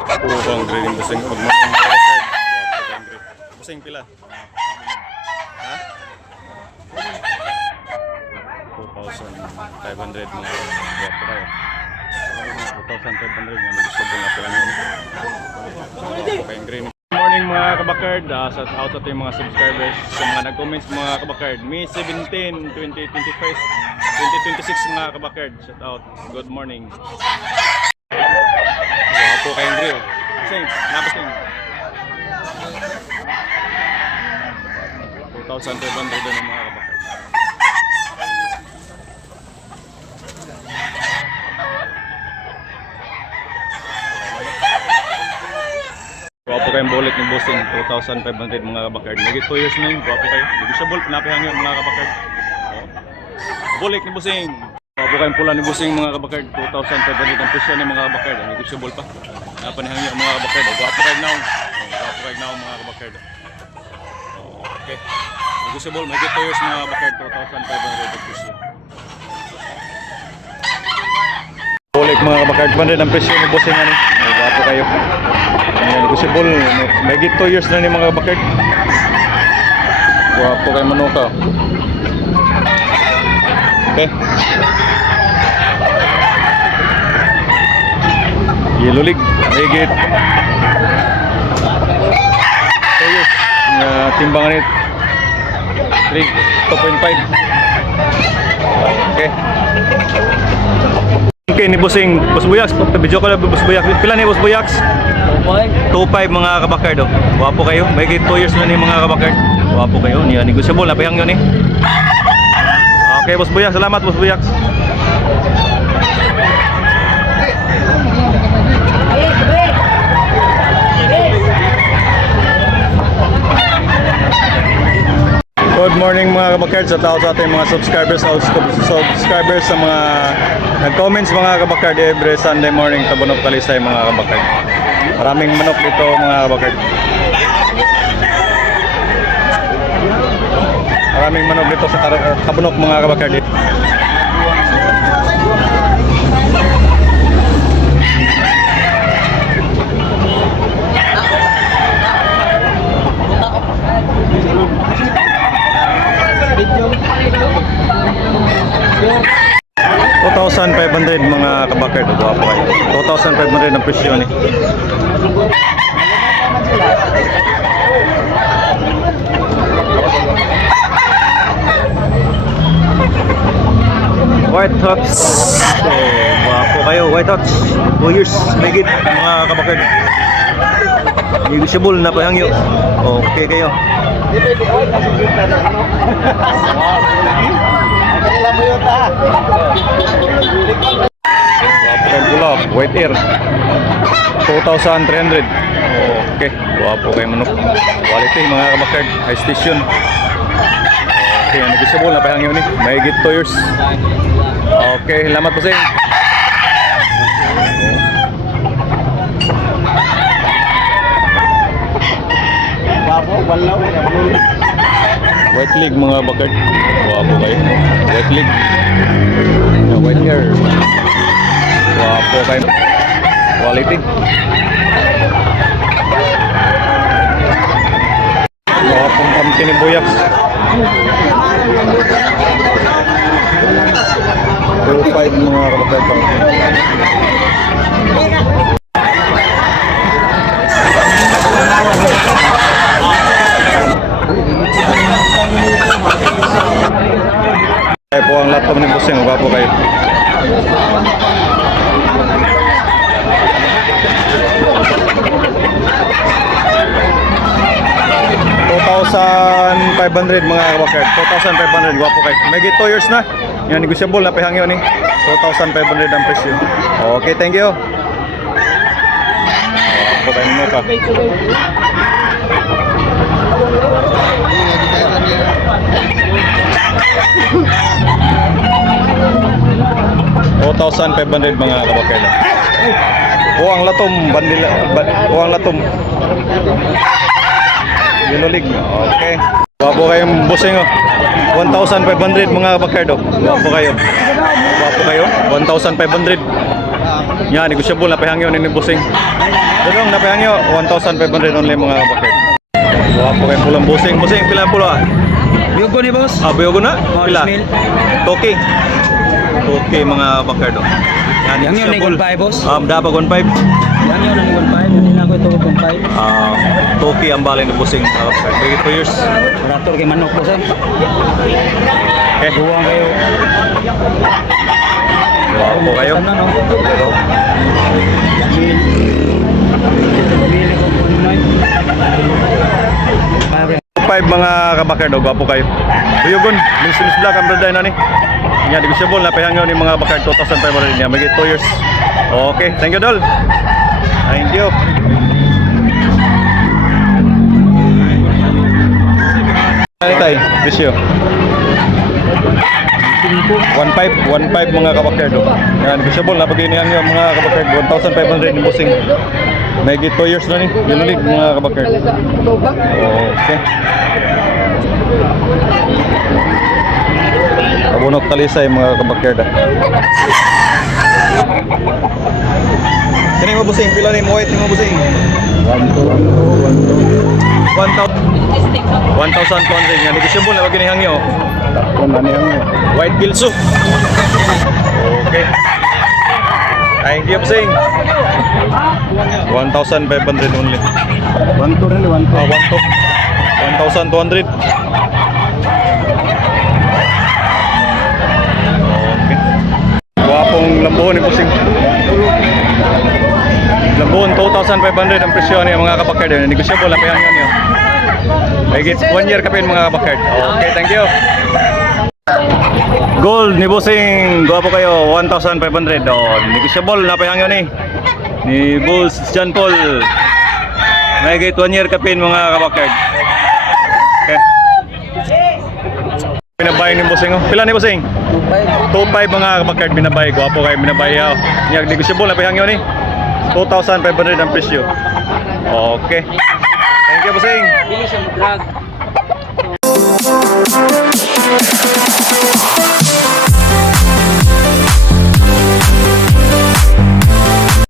Ang green busing good morning mga kabakard. Busing pila? Ha? 2,500 mga kabakard. 2,500 nga nag-subong na pala yun. Kayong green. Good morning mga kabakard. Shout out sa ating mga subscribers sa mga nag-comments mga kabakard. May 17, 2026 mga kabakard. Shout out. Good morning. Po kayong grill. Sing, napasing. 2,500 din ang mga kabakard. Guwapo kayong bullet ng bossing. 2,500 mga kabakard. Nagit 2 years na yun. Guwapo kayo. Hindi siya bullet. Pinapihang yun mga kabakard. Bullet ni bossing. Guwapo kayong pula ni bossing mga kabakard. 2,500 ang presyo ni mga kabakard. Negotiable pa. Napanihang yung mga kabakard. Guwapo kayo now. Guwapo kayo now mga kabakard. Okay. Negotiable. May 2 years mga kabakard. 2,500 ang presyo. Bullet mga kabakard. Pandit ang presyo ni bossing. Guwapo kayo. Negotiable. May 2 years na ni mga kabakard. Guwapo kayo manuka. Okay. Yellow League, Megit. Toyos, timbangan it. League 2.5. Okay. Okay ni Busing, Boss Buyaks, video ko lang Boss Buyaks. Pila ni Boss Buyaks? 2.5 mga kabakard. Wapo kayo. Megit 2 years na ni mga kabakard. Wapo kayo. Niya negotiable na payang yun eh. Okay, Boss Buyaks, salamat Boss Buyaks. Good morning mga kabakard, sa tao sa ating mga subscribers sa mga nag-comments mga kabakard every Sunday morning Tabunok Talisay mga kabakard. Maraming manok dito mga kabakard. Maraming manok dito sa Tabunok mga kabakard. $2,500 mga kabakard. Guwapo kayo. 2,500 ang presyo ni. White Hots. Guwapo kayo. White Hots. 2 years. Megit mga kabakard. Negotiable na pahangyo. Okay kayo. Guwapo White Air 2,300. Okay, guwapo kayo manok. Quality mga kabakard. High station. Okay, negotiable na pahangyo ni. Mahigit 2 years. Okay, salamat po sa inyo. White League mga bakard. Guwapo kayo. White League. White Hair. Guwapo kayo. Quality. Guwapong kamti ni Buyaks. 2.5 mga kabakard. Kaya po ang laptop ni Busing, guwapo kayo. $2,500 mga kabakard. 2,500, guwapo kayo. May 2 years na. Yan, negotiable na pahangyo ni. 2,500 ang presyo. Okay, thank you. Guwapo kayo mo ka. $2,500 mga kabakard. Ang latom bandila, ang latom. Yellow League. Okay. Wapo kayong busing 1,500 mga kabakard. Wapo kayo. Wapo kayo. 1,500. Yan, negosyable na pahangyo ni Bossing. Dudong na pahangyo 1,500 only mga kabakard. Guwapo kay pulang Bossing. Bossing pila pula? Yugo ni boss. Ah, buyogo na? Pila? Mil. Toki. Toki mga bakard. Yan, Yang yun ni negosyable. Gunpay boss. Dapat 1.5. Yang yun ni Gunpay. Hindi na ako ito Gunpay. Toki ang bali ni Bossing. Bigit 2 years. Operator kay manok boss eh. Okay. Buwang kayo. Guwapo kayo. Ano no? Mil. Mil ko po nine. Pare. 5 mga kabakard, gwapo kayo. Buyogon, Miss Black ang brother na ni. Yan, negosyable na pahangyo ni mga bakard 2,500 niya. Magigit 2 years. Okay, thank you Dol. Thank you. Ano tayo? Presyo. 1.5 mga kabakard. Yan, negosyable na pag-inihangyo mga kabakard 1,500 ni Bossing. Magigit 2 years na ni. Yun ulit mga kabakard. Okay. Abunok talisay mga kabakard. Kani mo Bossing, pila ni mo white ni mo Bossing? 1,200 nga negosyable na pag ginihangyo. White Pilso. Okay. Thank you Bossing. 1,500 only. 1,200. Okay. Guwapong lambuhon ni Bossing. Lambuhon 2,500 ang presyo niya mga kabakard. Negosyable na pahangyan niyo. Higit 1 year kapin mga kabakard. Okay, thank you. Gold ni Bossing, guwapo kayo, 1,500. Negosyable na pahangyan ni Boss John Paul. Higit 1 year kapin mga kabakard. Okay. Binabay ni Bossing. Pila ni Bossing? 2.5 mga kabakard binabay. Guwapo kayo binabay. Negosyable na pahangyan 2,500 ang presyo. Okay. Thank you Bossing. Bilis ang drag.